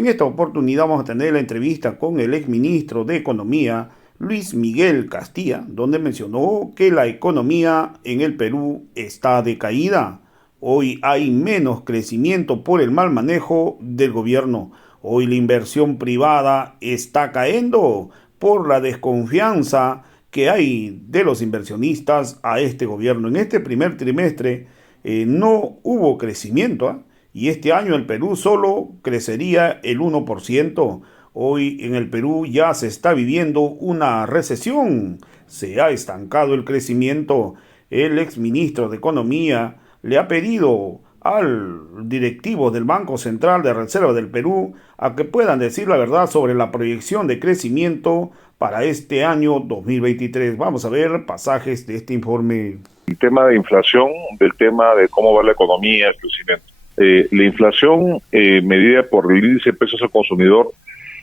En esta oportunidad vamos a tener la entrevista con el exministro de Economía, Luis Miguel Castilla, donde mencionó que la economía en el Perú está decaída. Hoy hay menos crecimiento por el mal manejo del gobierno. Hoy la inversión privada está cayendo por la desconfianza que hay de los inversionistas a este gobierno. En este primer trimestre no hubo crecimiento, ¿eh? Y este año el Perú solo crecería el 1%. Hoy en el Perú ya se está viviendo una recesión. Se ha estancado el crecimiento. El exministro de Economía le ha pedido al directivo del Banco Central de Reserva del Perú a que puedan decir la verdad sobre la proyección de crecimiento para este año 2023. Vamos a ver pasajes de este informe. El tema de inflación, del tema de cómo va la economía, el crecimiento. La inflación medida por el índice de precios al consumidor,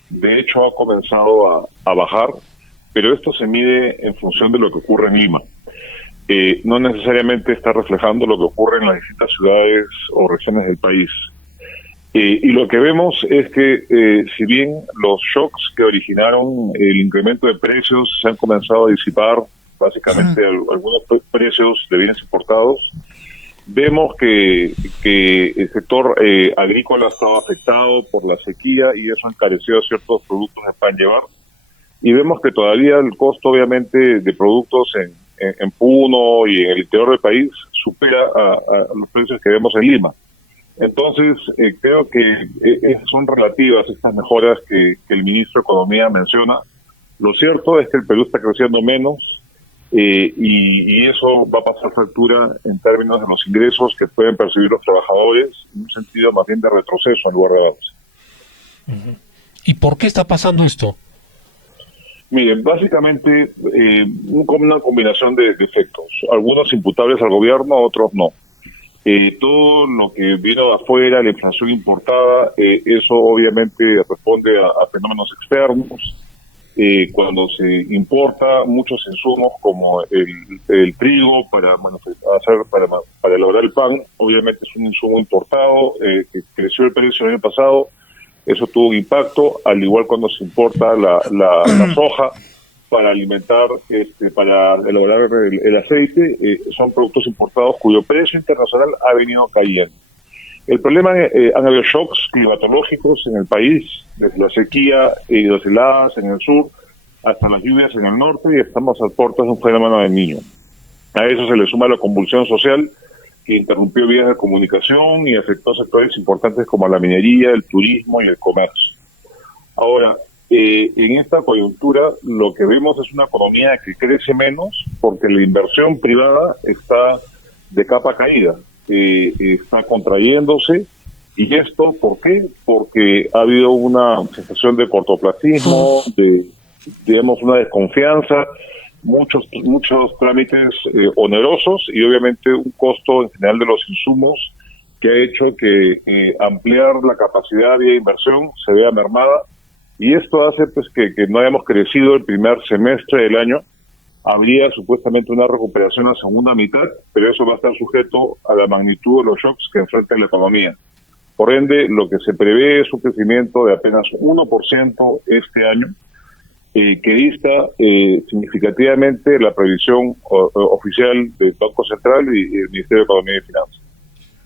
de hecho ha comenzado a bajar, pero esto se mide en función de lo que ocurre en Lima. No necesariamente está reflejando lo que ocurre en las distintas ciudades o regiones del país. Y lo que vemos es que si bien los shocks que originaron el incremento de precios se han comenzado a disipar, básicamente algunos precios de bienes importados, vemos que el sector agrícola estaba afectado por la sequía y eso encareció ciertos productos de pan llevar. Y vemos que todavía el costo, obviamente, de productos en Puno y en el interior del país supera a los precios que vemos en Lima. Entonces, creo que son relativas estas mejoras que el ministro de Economía menciona. Lo cierto es que el Perú está creciendo menos. Y eso va a pasar factura en términos de los ingresos que pueden percibir los trabajadores, en un sentido más bien de retroceso en lugar de avance. ¿Y por qué está pasando esto? Miren, básicamente una combinación de efectos, algunos imputables al gobierno, otros no. Todo lo que vino de afuera, la inflación importada, eso obviamente responde a fenómenos externos. Cuando se importa muchos insumos como el trigo para elaborar el pan, obviamente es un insumo importado, que creció el precio el año pasado, eso tuvo un impacto, al igual cuando se importa la soja para alimentar, para elaborar el aceite, son productos importados cuyo precio internacional ha venido cayendo. El problema han habido shocks climatológicos en el país, desde la sequía y las heladas en el sur hasta las lluvias en el norte, y estamos a puertas de un fenómeno del Niño. A eso se le suma la convulsión social que interrumpió vías de comunicación y afectó sectores importantes como la minería, el turismo y el comercio. Ahora, en esta coyuntura lo que vemos es una economía que crece menos porque la inversión privada está de capa caída. Está contrayéndose, y esto, ¿por qué? Porque ha habido una sensación de cortoplacismo, digamos, una desconfianza, muchos trámites onerosos y obviamente un costo en general de los insumos que ha hecho que ampliar la capacidad de inversión se vea mermada, y esto hace pues que no hayamos crecido el primer semestre del año. Habría supuestamente una recuperación en la segunda mitad, pero eso va a estar sujeto a la magnitud de los shocks que enfrenta la economía. Por ende, lo que se prevé es un crecimiento de apenas 1% este año, que dista significativamente la previsión oficial del Banco Central y el Ministerio de Economía y Finanzas.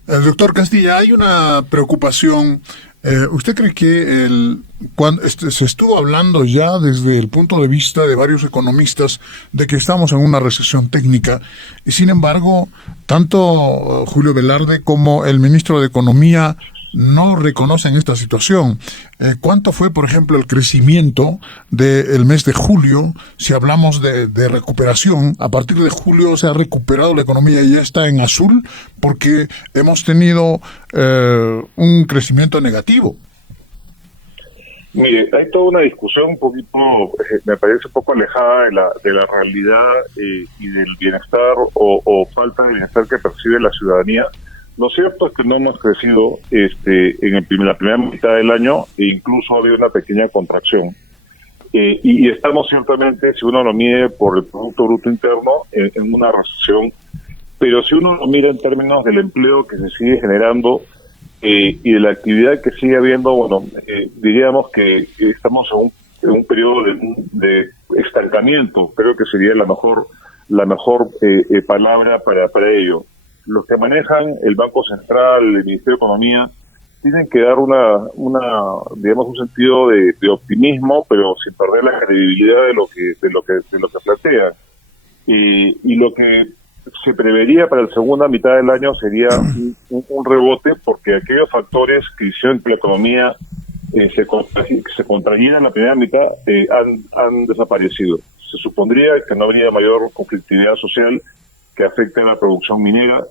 El doctor Castilla, hay una preocupación. ¿Usted cree que cuando se estuvo hablando ya desde el punto de vista de varios economistas de que estamos en una recesión técnica, y sin embargo, tanto Julio Velarde como el ministro de Economía no reconocen esta situación? ¿Cuánto fue, por ejemplo, el crecimiento del mes de julio? Si hablamos de recuperación, a partir de julio se ha recuperado la economía y ya está en azul porque hemos tenido un crecimiento negativo. Mire, hay toda una discusión un poquito, me parece un poco alejada de la realidad y del bienestar o falta de bienestar que percibe la ciudadanía. Lo cierto es que no hemos crecido en la primera mitad del año, e incluso ha habido una pequeña contracción. Y estamos ciertamente, si uno lo mide por el Producto Bruto Interno, en una recesión. Pero si uno lo mira en términos del empleo que se sigue generando, y de la actividad que sigue habiendo, bueno, diríamos que estamos en un periodo de estancamiento, creo que sería la mejor palabra para ello. Los que manejan el Banco Central, el Ministerio de Economía, tienen que dar digamos, un sentido de optimismo, pero sin perder la credibilidad de lo que plantean. Y lo que se prevería para la segunda mitad del año sería un rebote, porque aquellos factores que hicieron que la economía se contrayera en la primera mitad han desaparecido. Se supondría que no habría mayor conflictividad social que afecte a la producción minera.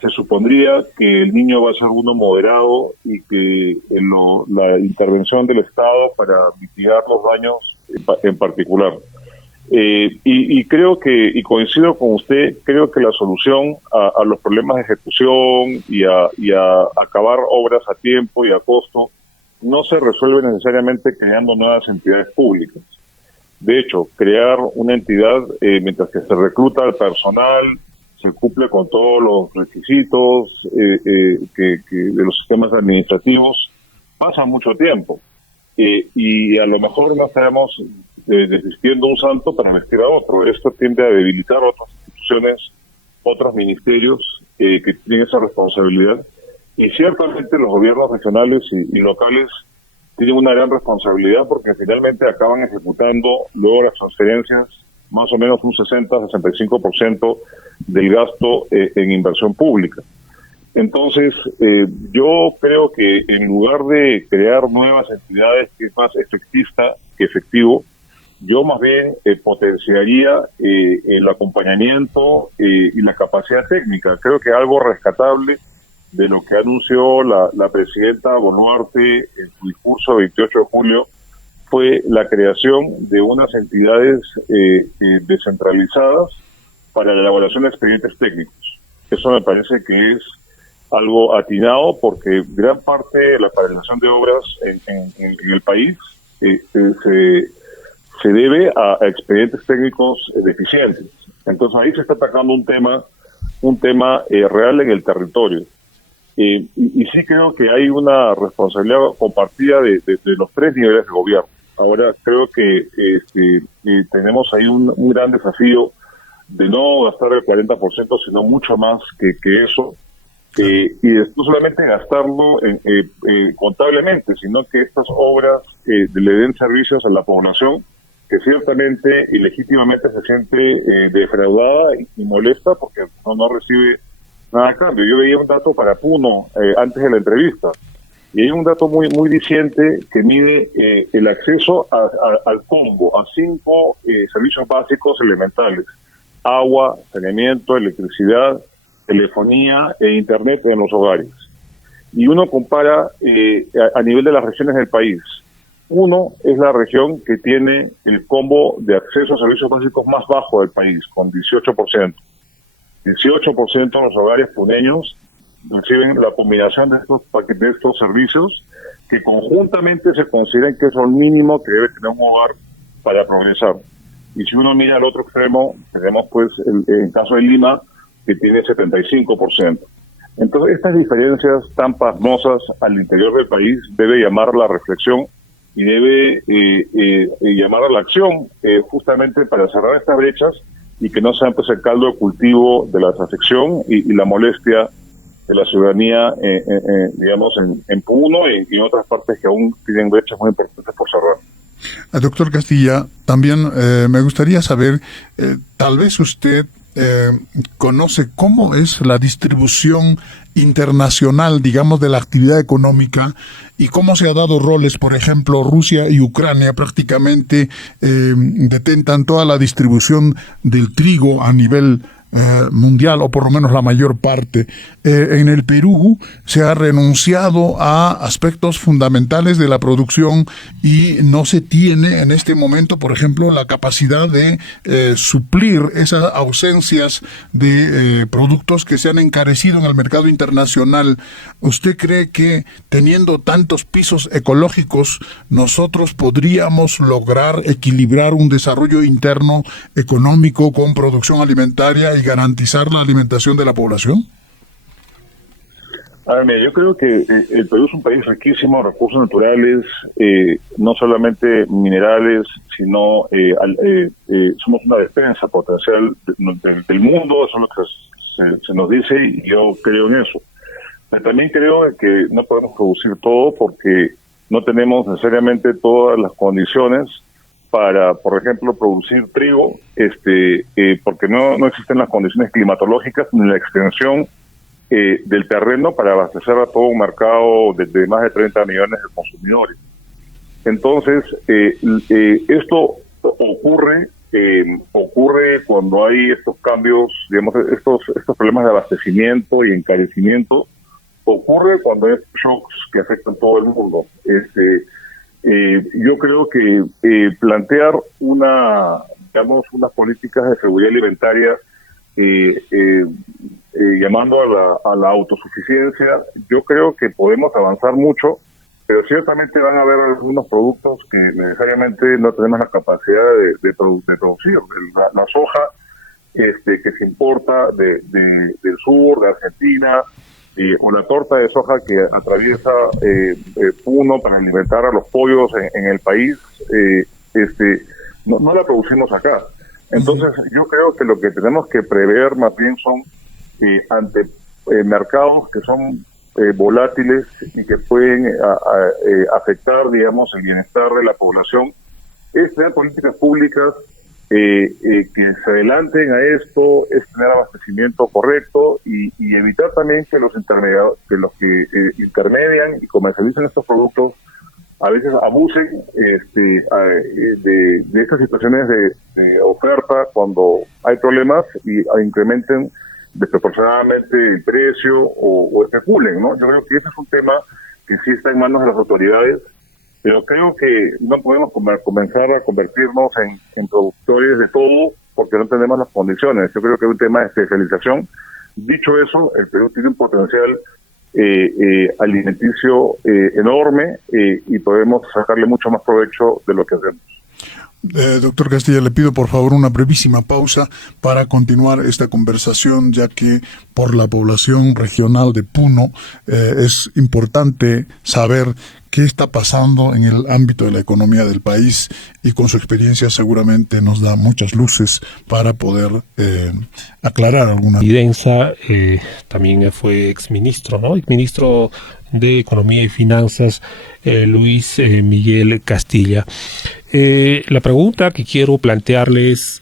Se supondría que el niño va a ser uno moderado y que la intervención del Estado para mitigar los daños en particular. Y creo que, y coincido con usted, creo que la solución a los problemas de ejecución y a acabar obras a tiempo y a costo no se resuelve necesariamente creando nuevas entidades públicas. De hecho, crear una entidad mientras que se recluta al personal, se cumple con todos los requisitos que de los sistemas administrativos, pasa mucho tiempo. Y a lo mejor no estaremos desistiendo un santo para vestir a otro. Esto tiende a debilitar otras instituciones, otros ministerios que tienen esa responsabilidad. Y ciertamente los gobiernos regionales y locales tienen una gran responsabilidad porque finalmente acaban ejecutando luego las transferencias más o menos un 60-65% del gasto en inversión pública. Entonces, yo creo que en lugar de crear nuevas entidades que es más efectista que efectivo, yo más bien potenciaría el acompañamiento y la capacidad técnica. Creo que algo rescatable de lo que anunció la presidenta Boluarte en su discurso del 28 de julio fue la creación de unas entidades descentralizadas para la elaboración de expedientes técnicos. Eso me parece que es algo atinado porque gran parte de la paralización de obras en el país se debe a expedientes técnicos deficientes. Entonces ahí se está atacando un tema real en el territorio. Y sí creo que hay una responsabilidad compartida de los tres niveles de gobierno. Ahora creo que tenemos ahí un gran desafío de no gastar el 40%, sino mucho más que eso. Y no solamente gastarlo contablemente, sino que estas obras le den servicios a la población que ciertamente y legítimamente se siente defraudada y molesta porque no recibe nada a cambio. Yo veía un dato para Puno antes de la entrevista y hay un dato muy diciente que mide el acceso al combo, a 5 servicios básicos elementales: agua, saneamiento, electricidad, telefonía e internet en los hogares. Y uno compara a nivel de las regiones del país. Uno es la región que tiene el combo de acceso a servicios básicos más bajo del país, con 18%. 18% de los hogares puneños reciben la combinación de estos paquetes, de estos servicios, que conjuntamente se consideran que es lo mínimo que debe tener un hogar para progresar. Y si uno mira al otro extremo, tenemos pues el caso de Lima, que tiene 75%. Entonces, estas diferencias tan pasmosas al interior del país debe llamar a la reflexión y debe llamar a la acción justamente para cerrar estas brechas y que no sean pues el caldo de cultivo de la desafección y la molestia de la ciudadanía, digamos, en Puno y en otras partes que aún tienen brechas muy importantes por cerrar. Doctor Castilla, también me gustaría saber, tal vez usted conoce cómo es la distribución internacional, digamos, de la actividad económica y cómo se ha dado roles. Por ejemplo, Rusia y Ucrania prácticamente detentan toda la distribución del trigo a nivel mundial, o por lo menos la mayor parte. En el Perú se ha renunciado a aspectos fundamentales de la producción y no se tiene en este momento, por ejemplo, la capacidad de suplir esas ausencias de productos que se han encarecido en el mercado internacional. ¿Usted cree que teniendo tantos pisos ecológicos nosotros podríamos lograr equilibrar un desarrollo interno económico con producción alimentaria y garantizar la alimentación de la población? A ver, mira, yo creo que el Perú es un país riquísimo en recursos naturales, no solamente minerales, sino somos una despensa potencial del mundo, eso es lo que se nos dice y yo creo en eso. Pero también creo que no podemos producir todo porque no tenemos necesariamente todas las condiciones para, por ejemplo, producir trigo, porque no existen las condiciones climatológicas ni la extensión del terreno para abastecer a todo un mercado de más de 30 millones de consumidores. Entonces, esto ocurre cuando hay estos cambios, digamos, estos problemas de abastecimiento y encarecimiento, ocurre cuando hay shocks que afectan a todo el mundo. Yo creo que plantear unas políticas de seguridad alimentaria llamando a la autosuficiencia, yo creo que podemos avanzar mucho, pero ciertamente van a haber algunos productos que necesariamente no tenemos la capacidad de producir. La soja que se importa del sur, de Argentina, o la torta de soja que atraviesa Puno para alimentar a los pollos en el país, no la producimos acá. Entonces, yo creo que lo que tenemos que prever más bien son ante mercados que son volátiles y que pueden afectar, digamos, el bienestar de la población, es tener políticas públicas que se adelanten a esto, es tener abastecimiento correcto y evitar también que los que intermedian y comercializan estos productos a veces abusen de estas situaciones de oferta cuando hay problemas y incrementen desproporcionadamente el precio o especulen, ¿no? Yo creo que ese es un tema que sí está en manos de las autoridades, pero creo que no podemos comenzar a convertirnos en productores de todo porque no tenemos las condiciones. Yo creo que es un tema de especialización. Dicho eso, el Perú tiene un potencial alimenticio enorme y podemos sacarle mucho más provecho de lo que hacemos. Doctor Castilla, le pido por favor una brevísima pausa para continuar esta conversación, ya que por la población regional de Puno es importante saber qué está pasando en el ámbito de la economía del país y con su experiencia seguramente nos da muchas luces para poder aclarar alguna. Densa también fue exministro, ¿no? Exministro de Economía y Finanzas, Luis Miguel Castilla. La pregunta que quiero plantearles,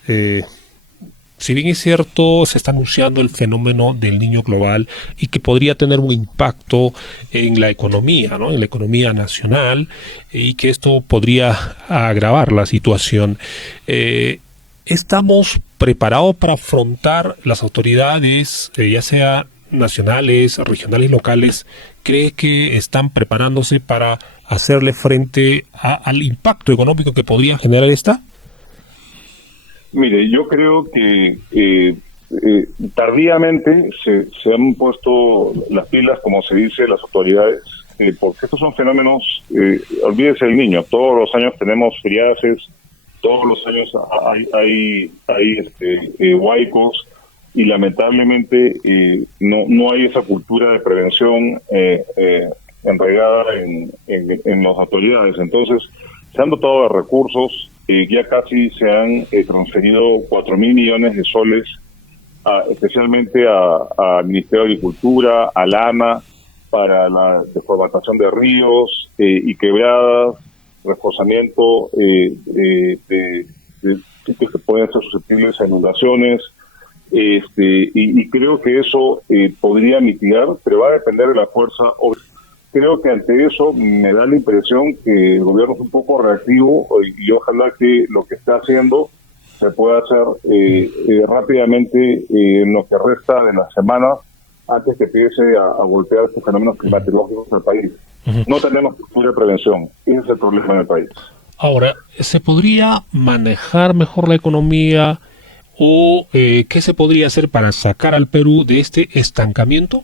si bien es cierto, se está anunciando el fenómeno del Niño global y que podría tener un impacto en la economía, ¿no? En la economía nacional, y que esto podría agravar la situación. ¿Estamos preparados para afrontar las autoridades, ya sea nacionales, regionales, locales? ¿Cree que están preparándose para hacerle frente al impacto económico que podría generar esta? Mire, yo creo que tardíamente se han puesto las pilas, como se dice, las autoridades, porque estos son fenómenos, olvídese del niño, todos los años tenemos friaces, todos los años hay huaicos, y lamentablemente no hay esa cultura de prevención enraigada en las autoridades. Entonces, se han dotado de recursos, ya casi se han transferido 4.000 millones de soles, especialmente al Ministerio de Agricultura, al ANA, para la deforestación de ríos y quebradas, reforzamiento de sitios que pueden ser susceptibles a inundaciones, y creo que eso podría mitigar, pero va a depender de la fuerza. Creo que ante eso me da la impresión que el gobierno es un poco reactivo y ojalá que lo que está haciendo se pueda hacer rápidamente en lo que resta de la semana antes que empiece a golpear estos fenómenos climatológicos del país. No tenemos cultura de prevención, ese es el problema en el país. Ahora, ¿se podría manejar mejor la economía o qué se podría hacer para sacar al Perú de este estancamiento?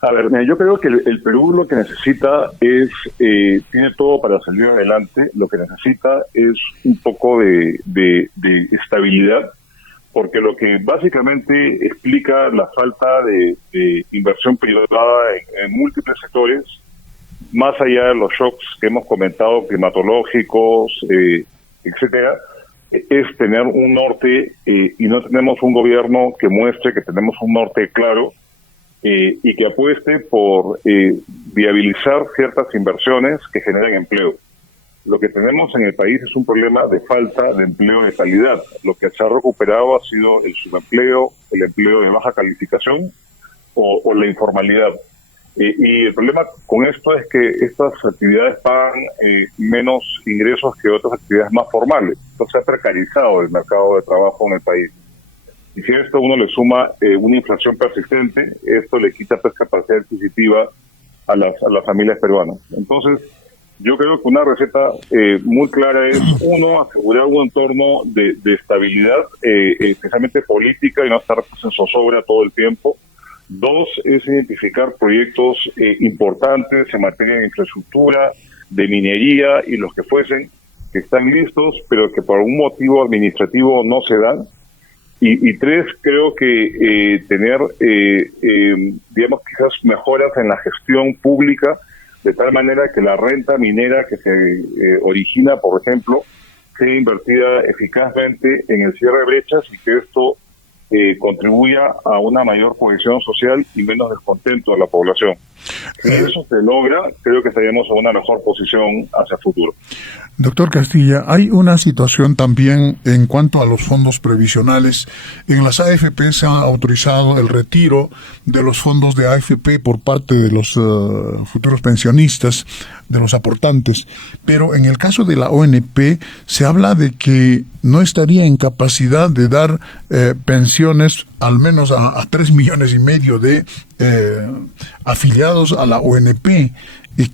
A ver, yo creo que el Perú lo que necesita es, tiene todo para salir adelante, lo que necesita es un poco de estabilidad, porque lo que básicamente explica la falta de inversión privada en múltiples sectores, más allá de los shocks que hemos comentado, climatológicos, etcétera, es tener un norte y no tenemos un gobierno que muestre que tenemos un norte claro y que apueste por viabilizar ciertas inversiones que generen empleo. Lo que tenemos en el país es un problema de falta de empleo de calidad. Lo que se ha recuperado ha sido el subempleo, el empleo de baja calificación o la informalidad. Y el problema con esto es que estas actividades pagan menos ingresos que otras actividades más formales. Entonces se ha precarizado el mercado de trabajo en el país. Y si a esto uno le suma una inflación persistente, esto le quita capacidad adquisitiva a las familias peruanas. Entonces, yo creo que una receta muy clara es, uno, asegurar un entorno de estabilidad, especialmente política, y no estar en zozobra todo el tiempo. Dos, es identificar proyectos importantes en materia de infraestructura, de minería y los que fuesen, que están listos, pero que por algún motivo administrativo no se dan. Y tres, creo que tener, digamos, quizás mejoras en la gestión pública, de tal manera que la renta minera que se origina, por ejemplo, sea invertida eficazmente en el cierre de brechas y que esto contribuya a una mayor cohesión social y menos descontento de la población. Si eso se logra, creo que estaríamos en una mejor posición hacia el futuro. Doctor Castilla, hay una situación también en cuanto a los fondos previsionales. En las AFP se ha autorizado el retiro de los fondos de AFP por parte de los futuros pensionistas, de los aportantes. Pero en el caso de la ONP se habla de que no estaría en capacidad de dar pensiones al menos a 3,5 millones de afiliados a la ONP.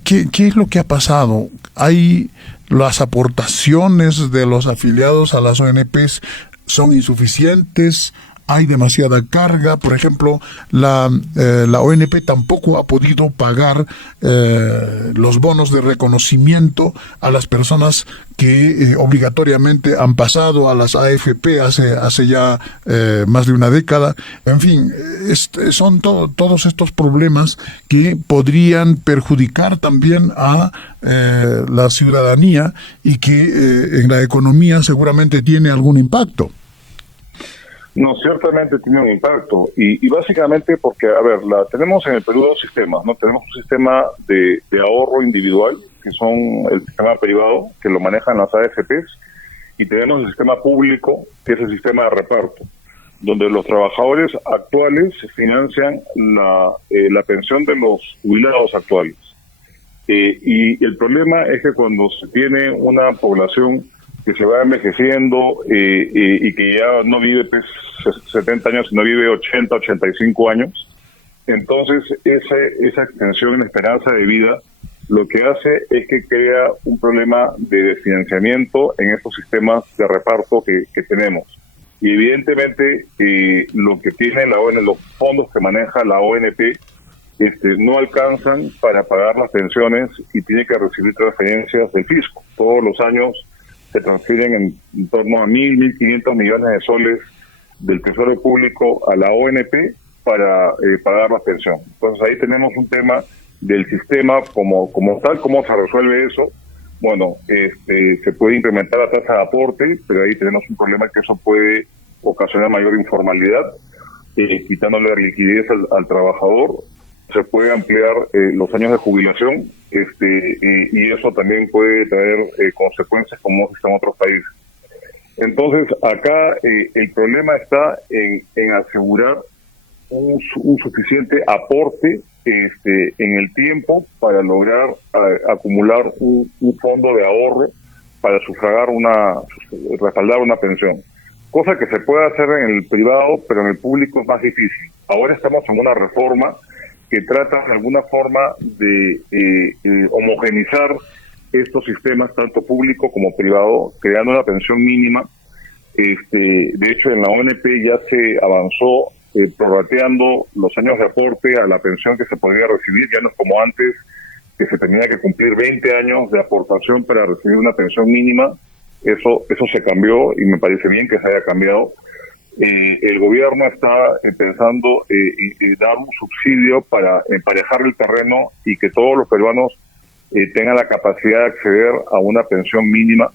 ¿Qué es lo que ha pasado? ¿Hay las aportaciones de los afiliados a las ONPs son insuficientes? ¿Hay demasiada carga? Por ejemplo, la ONP tampoco ha podido pagar los bonos de reconocimiento a las personas que obligatoriamente han pasado a las AFP hace ya más de una década. En fin, son todos estos problemas que podrían perjudicar también a la ciudadanía y que en la economía seguramente tiene algún impacto. No, ciertamente tiene un impacto y básicamente porque, tenemos en el Perú dos sistemas, ¿no? Tenemos un sistema de ahorro individual, que son el sistema privado, que lo manejan las AFPs, y tenemos el sistema público, que es el sistema de reparto, donde los trabajadores actuales financian la pensión de los jubilados actuales. Y el problema es que cuando se tiene una población que se va envejeciendo y que ya no vive 70 años, sino vive 80, 85 años, entonces esa extensión en esperanza de vida lo que hace es que crea un problema de desfinanciamiento en estos sistemas de reparto que tenemos. Y evidentemente lo que tiene la ONP, los fondos que maneja la ONP, no alcanzan para pagar las pensiones y tiene que recibir transferencias del fisco. Todos los años se transfieren en torno a 1.500 millones de soles del Tesoro Público a la ONP para pagar la pensión. Entonces ahí tenemos un tema del sistema como tal. ¿Cómo se resuelve eso? Bueno, se puede incrementar la tasa de aporte, pero ahí tenemos un problema que eso puede ocasionar mayor informalidad, quitándole la liquidez al trabajador. Se puede ampliar los años de jubilación, y eso también puede traer consecuencias como en otros países. Entonces, acá el problema está en asegurar un suficiente aporte en el tiempo para lograr acumular un fondo de ahorro para respaldar una pensión. Cosa que se puede hacer en el privado, pero en el público es más difícil. Ahora estamos en una reforma que trata de alguna forma de homogenizar estos sistemas, tanto público como privado, creando una pensión mínima. De hecho, en la ONP ya se avanzó prorrateando los años de aporte a la pensión que se podía recibir. Ya no es como antes, que se tenía que cumplir 20 años de aportación para recibir una pensión mínima. Eso se cambió y me parece bien que se haya cambiado. el gobierno está pensando dar un subsidio para emparejar el terreno y que todos los peruanos tengan la capacidad de acceder a una pensión mínima.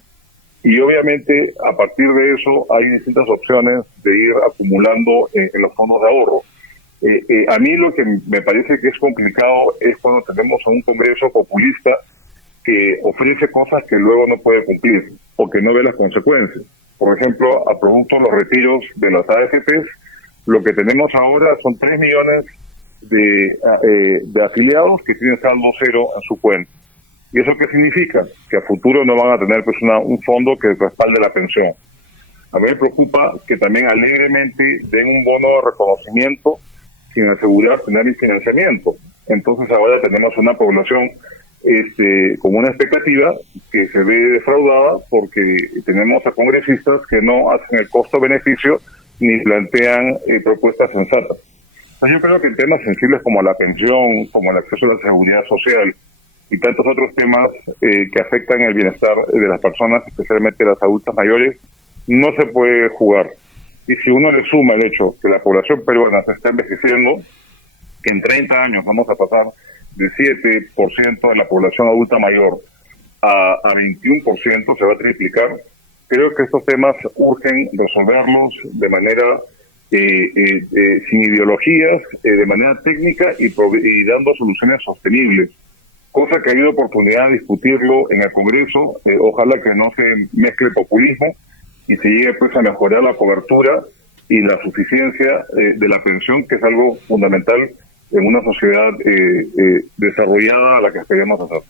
Y obviamente a partir de eso hay distintas opciones de ir acumulando en los fondos de ahorro. A mí lo que me parece que es complicado es cuando tenemos a un Congreso populista que ofrece cosas que luego no puede cumplir o que no ve las consecuencias. Por ejemplo, a producto de los retiros de las AFPs, lo que tenemos ahora son 3 millones de afiliados que tienen saldo cero en su cuenta. ¿Y eso qué significa? Que a futuro no van a tener pues un fondo que respalde la pensión. A mí me preocupa que también alegremente den un bono de reconocimiento sin asegurar tener el financiamiento. Entonces ahora tenemos una población con una expectativa que se ve defraudada porque tenemos a congresistas que no hacen el costo-beneficio ni plantean propuestas sensatas. Yo creo que en temas sensibles como la pensión, como el acceso a la seguridad social y tantos otros temas que afectan el bienestar de las personas, especialmente las adultas mayores, no se puede jugar. Y si uno le suma el hecho que la población peruana se está envejeciendo, que en 30 años vamos a pasar de 7% de la población adulta mayor a 21%, se va a triplicar. Creo que estos temas urgen resolverlos de manera sin ideologías, de manera técnica y dando soluciones sostenibles. Cosa que ha habido oportunidad de discutirlo en el Congreso. Ojalá que no se mezcle populismo y se llegue pues a mejorar la cobertura y la suficiencia de la pensión, que es algo fundamental en una sociedad desarrollada a la que queremos hacer.